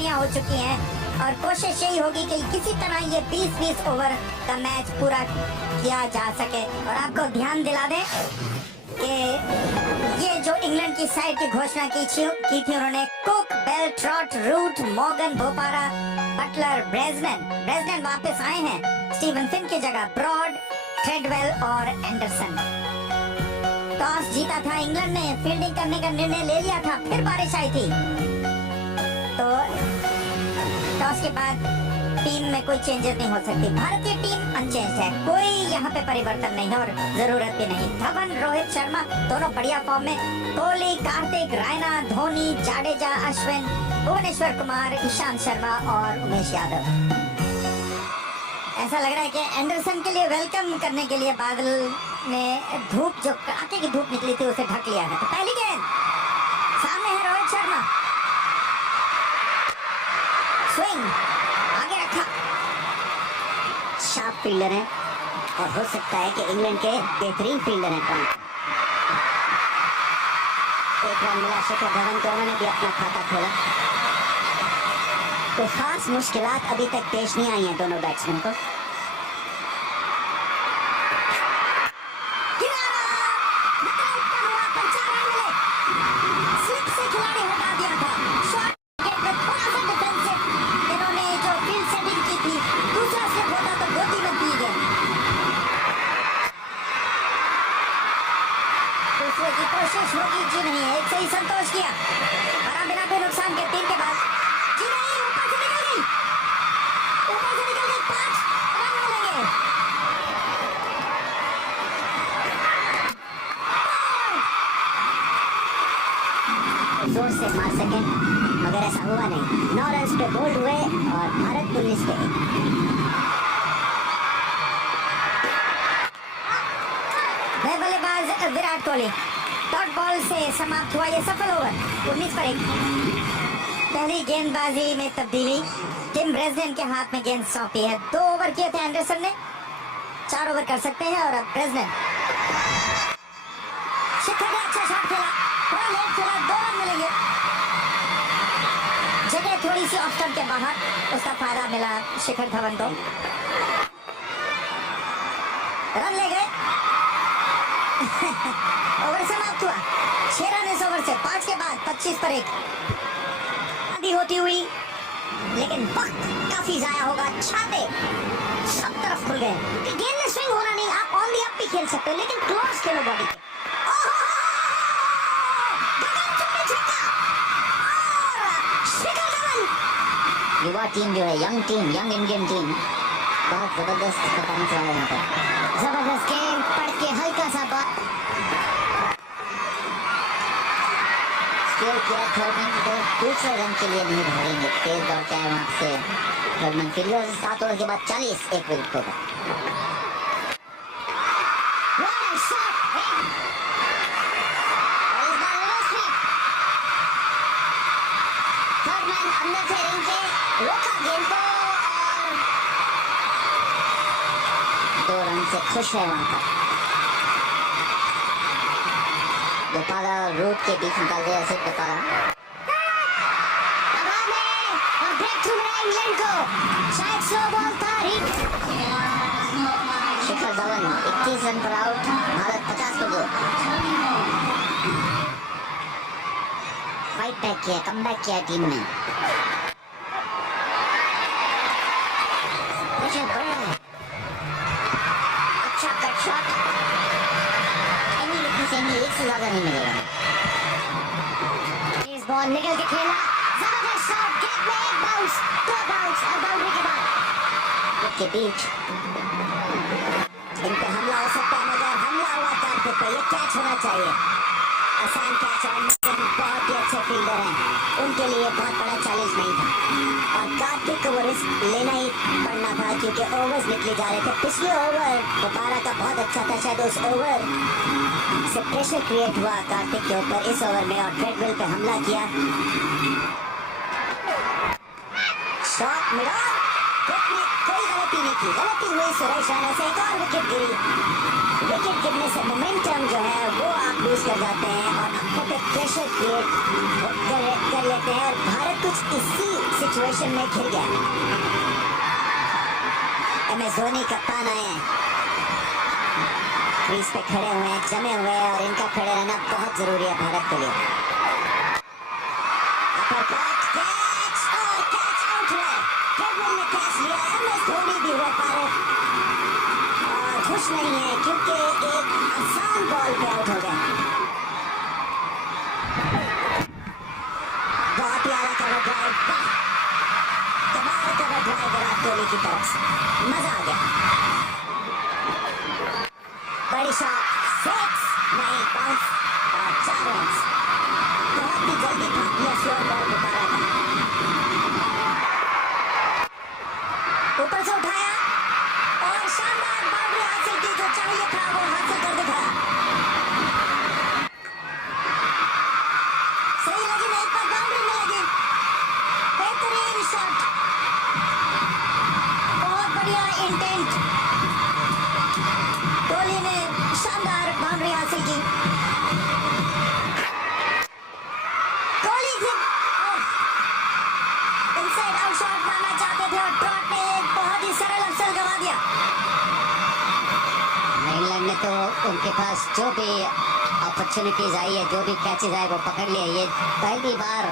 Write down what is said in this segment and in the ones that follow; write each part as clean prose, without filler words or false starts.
पारियां हो चुकी हैं और कोशिश यही होगी कि किसी तरह ये 20-20 ओवर का मैच पूरा किया जा सके। और आपको ध्यान दिला दें कि ये जो इंग्लैंड की साइड की घोषणा की थी उन्होंने Cook, Bell, Trott, Root, Morgan, Bopara, Buttler, Bresnan वापस आए हैं स्टीवन फिन की जगह, ब्रॉड, ट्रेडवेल और एंडरसन। टॉस जीता था इंग्लैंड ने, फील्डिंग करने का निर्णय ले लिया था, फिर बारिश आई थी तो टॉस के बाद टीम में कोई चेंजेस नहीं हो सकती। भारतीय टीम अनचेंज है, कोई यहाँ पे परिवर्तन नहीं है और जरूरत भी नहीं। धवन, रोहित शर्मा दोनों बढ़िया फॉर्म में, कोहली, कार्तिक, रायना, धोनी, जाडेजा, अश्विन, भुवनेश्वर कुमार, ईशांत शर्मा और उमेश यादव। ऐसा लग रहा है कि एंडरसन के लिए वेलकम करने के लिए बादल ने धूप, जो कड़ाके की धूप निकली थी, उसे ढक लिया है। तो पहली गेंद सामने है, रोहित शर्मा, स्विंग आगे रखा, शार्प फील्डर है और हो सकता है कि इंग्लैंड के बेहतरीन फील्डर हैं। एक रन मिला शिखर धवन को, उन्होंने भी अपना खाता खोला। कोई खास मुश्किलात अभी तक पेश नहीं आई हैं दोनों बैट्समैन को। की कोशिश होगी जी नहीं, एक सही संतोष किया, बिना कोई नुकसान के 3 के बाद जी नहीं, ऊपर से निकल गई, 5 रन मिलेंगे। जोर से मार सके मगर ऐसा हुआ नहीं। 9 रन पे बोल्ड हुए और भारत 19 पे। बल्लेबाज विराट कोहली, डॉट बॉल से समाप्त हुआ ये सफल ओवर, 19 पर 1। पहली गेंदबाजी में तब्दीली, टिम ब्रेजनन के हाथ में गेंद सौंपी है। 2 ओवर किए थे एंडरसन ने, 4 ओवर कर सकते हैं और अब ब्रेजनन। शिखर ने अच्छा शॉट खेला, थोड़ा लेट खेला, 2 रन मिलेंगे। जगह थोड़ी सी ऑफ स्टंप के बाहर, उसका फायदा मिला शिखर धवन को। रन ले गए। ओवर समाप्त हुआ, 6 रन इस ओवर से। 5 के बाद 25 पर 1 होती हुई, लेकिन वक्त काफी जाया होगा। छाते सब तरफ खुल गए। गेंद में स्विंग होना नहीं, आप ऑन दी अप भी खेल सकते हो, लेकिन क्लोज खेलो बॉडी के। युवा टीम जो है, young team, young Indian team, बहुत जबरदस्त परफॉर्मेंस रहा है यहाँ पर। जबरदस्त गेम पढ़ के हल्का सा बात किया थर्डमैन की तरफ, दूसरे रन के लिए नहीं भागेंगे, तेज दौड़ते हैं वहां से थर्डमैन। फिर 7 ओवर के बाद 40, 1 विकेट होगा। थर्डमैन अंदर से रिंग के रोका गेंद को और 2 रन से खुश है वहां पर। दोपारा रूट के बीच निकाल दिया ऐसे दोपारा। और ब्रेक थ्रू मिला इंग्लैंड को, शायद स्लो बॉल था। शिखर धवन 21 रन पर आउट, भारत 50 पर 2। फाइट बैक किया, कम बैक किया टीम ने। अच्छा कट शॉट, एक से ज्यादा नहीं मिलेगा। इस बॉल निकल के खेला, जबरदस्त शॉट, गेट में 1 बाउंस, 2 बाउंस और बाउंड्री के बाद के बीच इन पे हमला हो सकता है, मगर हमला हुआ कार्तिक पे। ये कैच होना चाहिए, आसान कैच, और बहुत ही अच्छे फील्डर हैं, उनके लिए बहुत बड़ा चैलेंज नहीं था। और कार्तिक को वो रिस्क लेना ही पड़ना था क्योंकि ओवर्स निकले जा रहे थे। पिछले ओवर दोबारा का बहुत अच्छा था, शायद उस ओवर से प्रेशर क्रिएट हुआ कार्तिक के ऊपर इस ओवर में और ट्रेडवेल पे हमला किया। शॉट मिला, कोई गलती नहीं की, गलती हुई सुरेश रैना से, एक और विकेट गिरी। विकेट गिरने से मोमेंटम जो है वो आप लूज कर जाते हैं और अपने पे प्रेशर क्रिएट कर लेते हैं। और भारत कुछ इसी सिचुएशन में घिर गया। MS धोनी कप्तान आए हैं, क्रीज पे खड़े हुए हैं, जमे हुए हैं और इनका खड़े रहना बहुत जरूरी है भारत के लिए। धोनी भी हुए फारूक और खुश नहीं है क्योंकि एक आसान बॉल पे आउट हो गए। बहुत प्यारा कवर ड्राइव, कमाल कवर ड्राइव विराट कोहली की तरफ से, मजा आ गया। बड़ी शॉट, सिक्स नहीं, बाउंस और 4 रन। बहुत ही जल्दी भाग लिया स्लोर बॉल को पारा था, ऊपर से उठाया और शानदार बाउंड्री हासिल की, जो चाहिए था वो हासिल कर दिखाया। सही लगी नहीं पर बाउंड्री में लगी, बेहतरीन शॉट, बहुत बढ़िया इंटेंट। कोहली ने शानदार बाउंड्री हासिल की। कोहली इनसाइड आउट शॉट मारना चाहते थे और ट्रॉट ने एक बहुत ही सरल अवसर गंवा दिया। इंग्लैंड ने तो उनके पास जो भी अपॉर्चुनिटीज आई है, जो भी कैचेज आए वो पकड़ लिए। ये पहली बार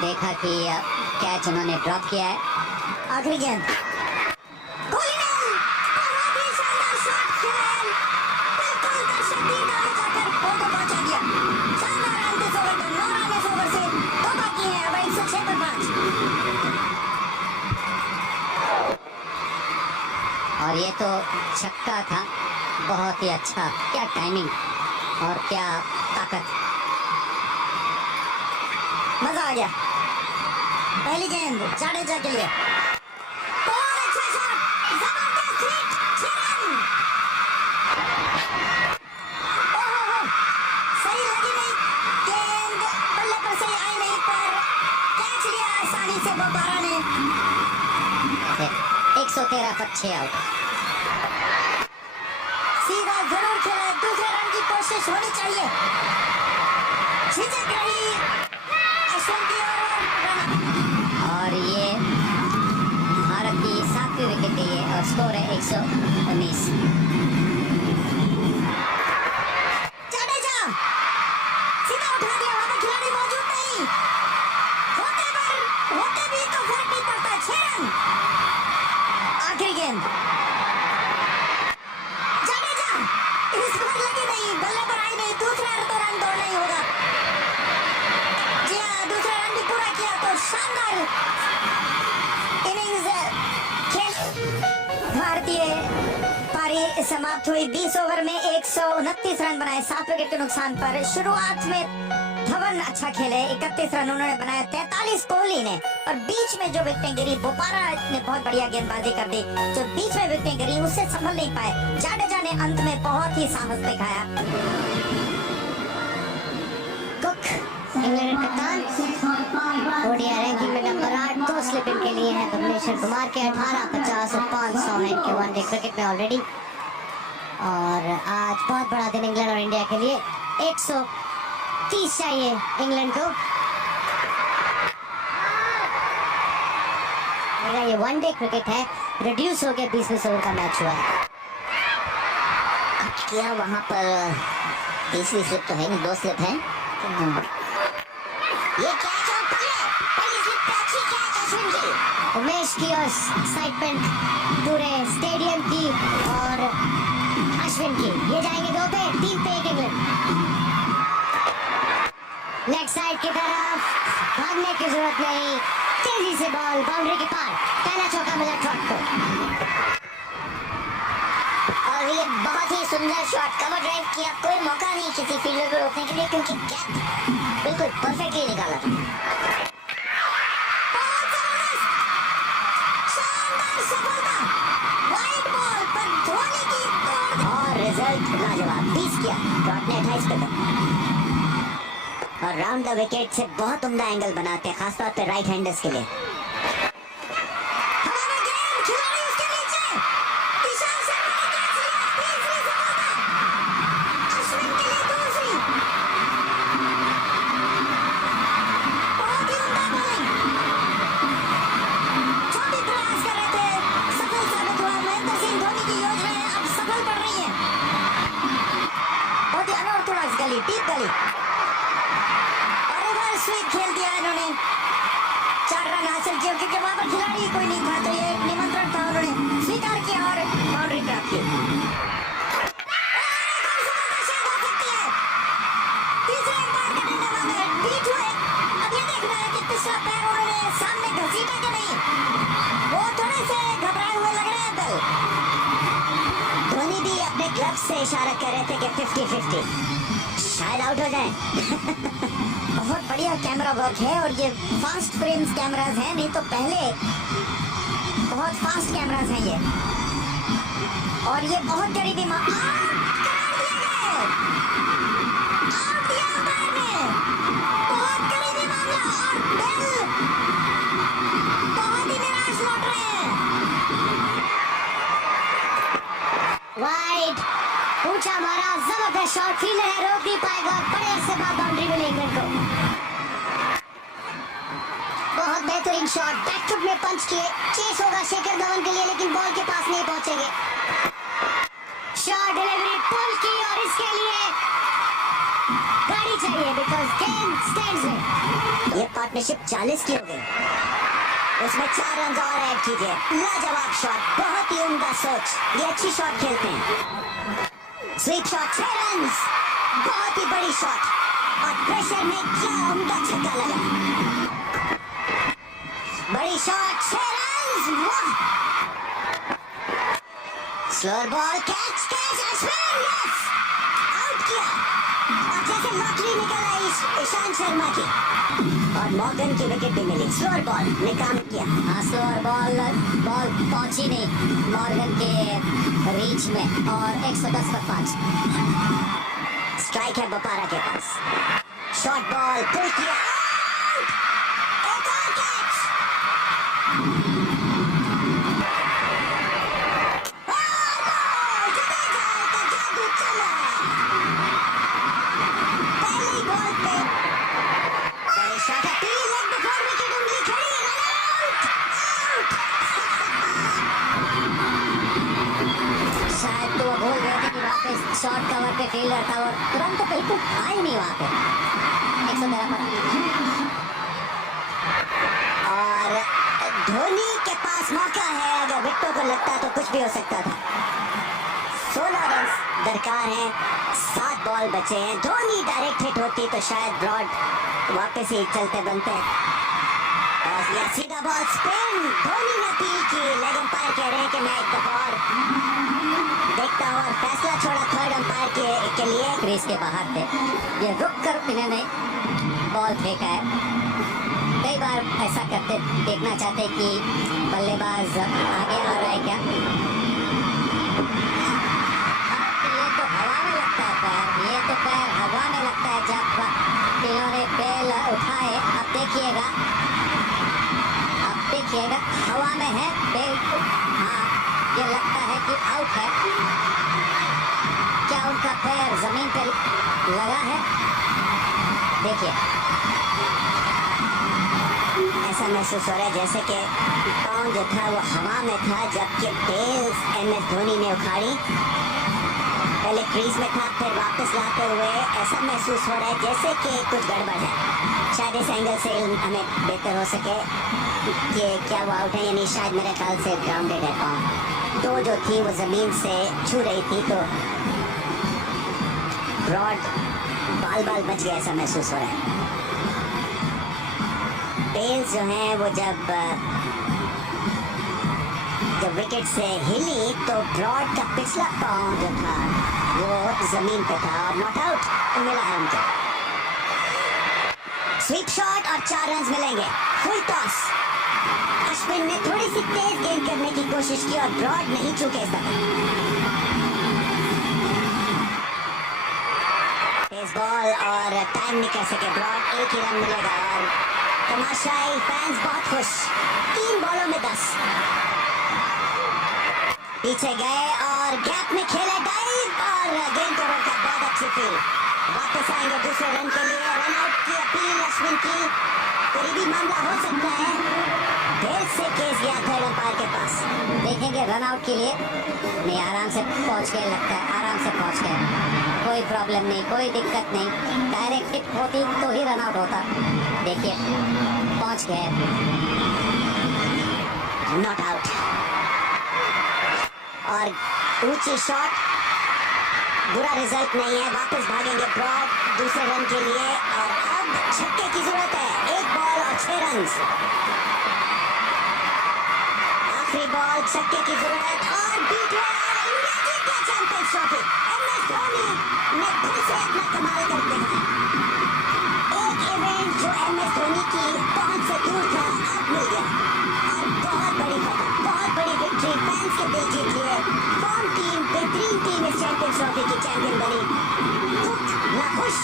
देखा कि कैच उन्होंने ड्रॉप किया है। आखिरी गेंद, कोहली ने बहुत ही शानदार शॉट खेला, बिल्कुल दर्शक दी दाएं जाकर बॉल को पहुंचा दिया। शानदार रन इस ओवर का, 9 रन इस ओवर से, 2 बाकी हैं, अब 106 पर 5। और ये तो छक्का था, बहुत ही अच्छा, क्या टाइमिंग और क्या ताकत, मजा आ गया। पहली गेंद जाडेजा के लिए, बहुत अच्छा शॉट, जबरदस्त हिट, 6 रन। ओहो, सही लगी नहीं गेंद, बल्ले पर सही आई नहीं पर कैच लिया आसानी से बोपारा ने। 113 पर 6 आउट। सीधा जरूर खेला, दूसरे रन की कोशिश होनी चाहिए, झिझक रही अश्विन की और ये भारत की 7वीं विकेट है ये, और स्कोर है 119। जाडेजा सीधा उठा दिया, वहां पर खिलाड़ी मौजूद नहीं, होते भी तो फर्क नहीं पड़ता। 6 रन। आखिरी गेंद, जाडेजा इस बार लगी नहीं, बल्ले पर आई नहीं, दूसरा तो रन दौड़ नहीं होगा। जी हाँ, दूसरा रन भी पूरा किया तो शानदार इनिंग्स खेल। भारतीय पारी समाप्त हुई, 20 ओवर में 129 रन बनाए, 7 विकेट के नुकसान पर। शुरुआत में धवन अच्छा खेले, 31 रन उन्होंने बनाया, 43 कोहली ने, और बीच में जो विकेटें गिरी, बोपारा ने बहुत बढ़िया गेंदबाजी कर दी, जो बीच में विकेटें गिरी उससे संभल नहीं पाए। जाडेजा ने अंत में बहुत ही साहस दिखाया। कुक इंग्लैंड कप्तान, ओडीआई रैंकिंग में नंबर 8, 2 स्लिप इनके लिए है। भुवनेश्वर कुमार के 18, 50 और 500 है इनके वनडे क्रिकेट में ऑलरेडी। और आज बहुत बड़ा दिन इंग्लैंड और इंडिया के लिए, 130 चाहिए इंग्लैंड को। ये वनडे क्रिकेट है, रिड्यूस हो गया, 20-20 ओवर का मैच हुआ है। क्या वहां पर तीसरी स्लिप तो है नहीं, 2 स्लिप है। ये कैच और पहली स्लिप पे अच्छी कैच अश्विन की, उमेश की और एक्साइटमेंट पूरे स्टेडियम की और अश्विन की। ये जाएंगे 2 पे, 3 पे 1 इंग्लैंड। लेग साइड की तरफ, भागने की जरूरत नहीं, तेजी से बॉल बाउंड्री के पार, पहला चौका मिला ट्रॉट को। और ये बहुत ही सुंदर शॉट, कवर ड्राइव किया, कोई मौका नहीं किसी फील्डर को रोकने के लिए क्योंकि गैप बिल्कुल परफेक्टली निकाला था। बहुत जबरदस्त, शानदार सफलता, वाइड बॉल पर धोनी की और रिजल्ट लाजवाब, 20 किया, ट्रॉट ने 28 पे था। और राउंड द विकेट से बहुत उम्दा एंगल बनाते हैं, खासतौर पे राइट हैंडर्स के लिए। क्योंकि वहां पर खिलाड़ी कोई नहीं था, तो ये एक निमंत्रण था, उन्होंने स्वीकार किया और बाउंड्री प्राप्त की। तीसरे अंपायर का डंडा मांगा है, बीट हुए। अब ये देखना है कि पिछला पैर उन्होंने सामने घसीटा कि नहीं। वो थोड़े से घबराए हुए लग रहे हैं दल। धोनी भी अपने ग्लव से इशारा कर रहे थे कि 50-50 शायद आउट हो जाए। बहुत बढ़िया कैमरा वर्क है और ये फास्ट फ्रेम्स कैमरास हैं, नहीं तो पहले बहुत फास्ट कैमरास हैं ये। और ये बहुत करीबी बहुत करीबी मामला, और बेल बहुत ही निराश लौट रहे हैं। वाइड ऊंचा मारा, जबरदस्त शॉट, फील्डर है, रोक नहीं पाएगा। बड़े अरसे बाद बाउंड्री मिली इंग्लैंड को। बहुत बेहतरीन शॉट, बैकफुट में पंच किए। चेस होगा शिखर धवन के लिए, लेकिन बॉल के पास नहीं पहुंचेंगे। शॉट डिलीवरी पुल की, और इसके लिए गाड़ी चाहिए बिकॉज केन स्टैंड्स में। ये पार्टनरशिप 40 की हो गई, उसमें 4 रन और ऐड कीजिए। लाजवाब शॉट, बहुत ही उम्दा सोच, ये अच्छी शॉट खेलते हैं। स्वीप शॉट, 6 रन, बहुत ही बड़ी शॉट, और प्रेशर में क्या उम्दा छक्का लगा। बड़ी शॉट, 6 रन, वाह। Slower ball, catch Ashwin, yes, out किया। और जैसे लॉटरी निकल आई ईशांत शर्मा की, और मॉर्गन की विकेट भी मिली। स्लोअर बॉल ने काम किया। हाँ, स्लोअर बॉल पहुंची नहीं मॉर्गन के रीच में, और 110 पर 5 स्ट्राइक है बपारा के पास। शॉर्ट बॉल पुल किया, एक और कैच। शॉर्ट कवर पे फील्डर था और तुरंत बिल्कुल था ही नहीं वहां पे। 113 पर। और धोनी के पास मौका है, अगर विकेटों को लगता तो कुछ भी हो सकता था। 16 रन दरकार हैं, 7 बॉल बचे हैं। धोनी डायरेक्ट हिट होती तो शायद ब्रॉड वापस ही चलते बनते। और ये सीधा बॉल स्पिन, धोनी ने अपील की, लेग अंपायर कह रहे हैं कि मैं एक दफा और देखता हूँ, और फैसला छोड़ा थर्ड अंपायर के लिए। क्रीज के बाहर थे, ये रुक कर इन्होंने बॉल फेंका है। कई बार ऐसा करते देखना चाहते कि बल्लेबाज आगे आ रहा है क्या। ये तो हवा में लगता है पैर, ये तो पैर हवा में लगता है जब इन्होंने बेल उठाए। अब देखिएगा हवा में है बेल। हाँ, ये लगता है कि आउट है। क्या उनका पैर जमीन पे लगा है? देखिए, ऐसा महसूस हो रहा है जैसे कि पाँव जो था वो हवा में था, जबकि बेल MS धोनी ने उखाड़ी। पहले क्रीज में था, फिर वापस लाते हुए ऐसा महसूस हो रहा है जैसे कि कुछ गड़बड़ है। शायद इस एंगल से हमें बेहतर हो सके कि क्या वो आउट है, यानी शायद मेरे ख्याल से ग्राउंडेड है पाँव। तो जो थी वो जमीन से छू रही थी, तो ब्रॉड बाल बच गया, ऐसा महसूस हो रहा है। बेल्स जो हैं वो जब विकेट से हिली तो ब्रॉड का पिछला पाँव जो था वो जमीन पे था, और नॉट आउट मिला है उनको। स्वीप शॉट और 4 रन मिलेंगे। फुल टॉस, अश्विन ने थोड़ी सी तेज गेंद करने की कोशिश की और ब्रॉड नहीं चूके इस दफे। तेज बॉल और टाइम नहीं कर सके ब्रॉड, 1 ही रन मिलेगा। और तमाशाई फैंस बहुत खुश, 3 बॉलों में 10। पीछे गए और गैप में खेले डाइव, और गेंद को रोका। बहुत अच्छी फील्ड। वापस आएंगे दूसरे रन के लिए। रन आउट की अपील अश्विन की, करीबी मामला हो सकता है। देर से केस गया थर्ड अंपायर के पास। देखेंगे रन आउट के लिए। नहीं, आराम से पहुंच गए, लगता है आराम से पहुंच गए, कोई प्रॉब्लम नहीं, कोई दिक्कत नहीं। डायरेक्ट हिट होती तो ही रन आउट होता। देखिए, पहुंच गए। Not out. और ऊंची शॉट, बुरा रिजल्ट नहीं है, वापस भागेंगे ब्रॉड दूसरे रन के लिए। और अब छक्के की जरूरत है, 1 बॉल और 6 रन। आखिरी बॉल, छक्के की जरूरत और बीट हुआ, इंडिया जीत गया चैंपियंस ट्रॉफी। MS धोनी ने फिर से अपना कमाल कर दिखाया। एक इवेंट जो MS धोनी की पहुंच से दूर था, अब मिल गया। और बहुत बड़ी फतह, बहुत बड़ी विक्ट्री, फैंस के दिल जीत लिए। फॉर्म टीम, बेहतरीन टीम इस चैंपियंस ट्रॉफी की चैंपियन बनी। खुश, नाखुश